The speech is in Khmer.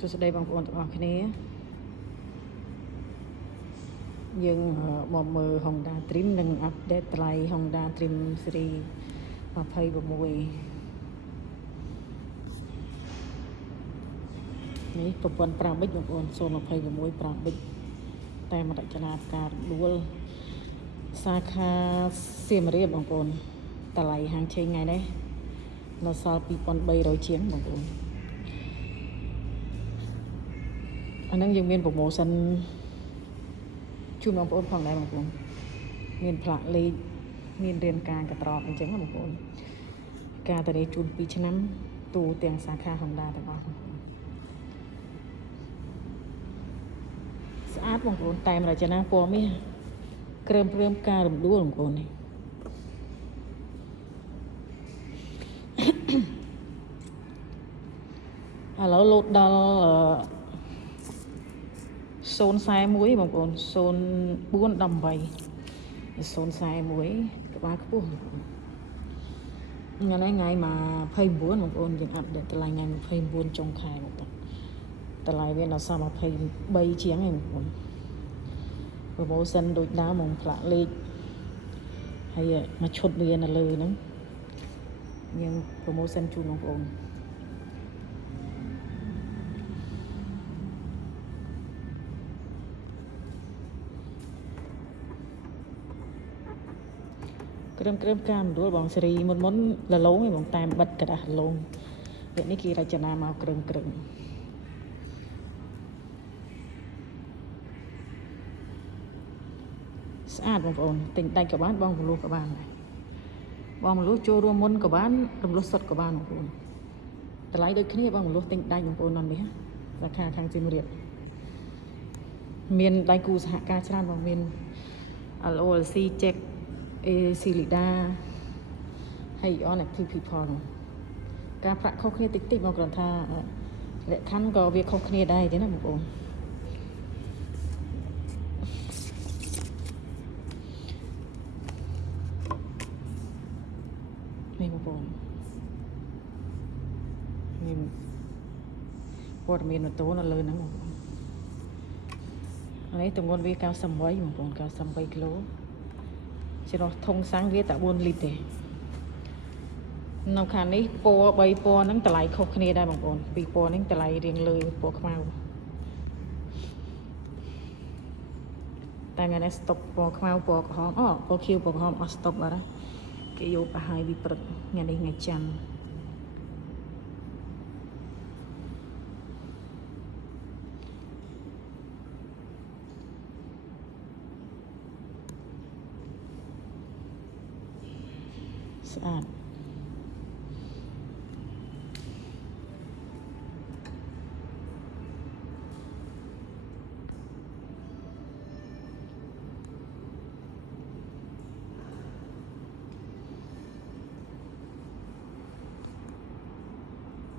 សួស្តីបងប្អូនទាំងអស់គ្នាយើងមកមើល Honda Dream និង update ថ្លៃ Honda Dream Series 26នេះប្រព័ន្ធ5ប៊ិចបងប្អូន026 5ប៊ិចតែមរចនាការដួលសាខាសៀមរាបបងប្អូនតម្លៃហាងឆេងថ្ងៃនេះនៅសល់2300ជាងបងប្អូនអាហ្នឹងយើងមានប្រូម៉ូសិនជូនបងប្អូនផងដែរបងប្អូនមានផ្លាកលេខមានរៀនការកត្រកអញ្ចឹងបងប្អូនការតេជូន2ឆ្នាំទូទាំងសាខា Honda ទាំងអស់ស្អាតបងប្អូនតែរចនាពណ៌មាសក្រើមព្រើមការរំដួលបងប្អូននេះឥឡូវលោតដល់041បងប្អូន0418 041ក្បាលខ្ពស់ថ្ងៃនេះថ្ងៃ29បងប្អូនយើងអាប់ដេតតម្លៃថ្ងៃ29ចុងខែបងប្អូនតម្លៃវានៅសល់23ជាងឯងបងប្អូនប្រូម៉ូសិនដូចដើមមកផ្លាកលេខហើយមកឈុតវានៅលើហ្នឹងយើងប្រូម៉ូសិនជូនបងប្អូនក្រើមការមណ្ឌលបងសេរីមុនលឡងឯងបងតែបិទกระดาษឡងពេលនេះគេរចនាមកក្រើមស្អាតបងប្អូនទិញដាច់ក៏បានបងមលុះក៏បានដែរបងមលុះចូលរួមមុនក៏បានរំលោះសុតក៏បានបងប្អូនតម្លៃដូចគ្នាបងមលុះទិញដាច់បងប្អូនអត់នេះរាកាខាងសៀមរាបមានដៃគូសហការច្រើនបងមាន LOLC Check Silida ហើយ On Active People ការប្រាក់ខុសគ្នាតិចមកគ្រាន់ថាលក្ខខណ្ឌក៏វាខុសគ្នាដែរទេណាបងប្អូននេះបងប្អូនមានព័ត៌មានម៉ូតូនៅលើហ្នឹងបងប្អូននេះទម្ងន់វា98បងប្អូន98គីឡូច្រោះធុងសាំងវាតែ4លីត្រទេនៅខាងនេះពណ៌3ពណ៌ហ្នឹងតម្លៃខុសគ្នាដែរបងប្អូនពីរពណ៌ហ្នឹងតម្លៃរៀងលើពណ៌ខ្មៅតែថ្ងៃនេះស្តុកពណ៌ខ្មៅពណ៌ក្រហមពណ៌ខៀវពណ៌ក្រហមអស់ស្តុកបាត់ហើយគេយកទៅឲ្យវាព្រឹកថ្ងៃនេះថ្ងៃច័ន្ទស្អាត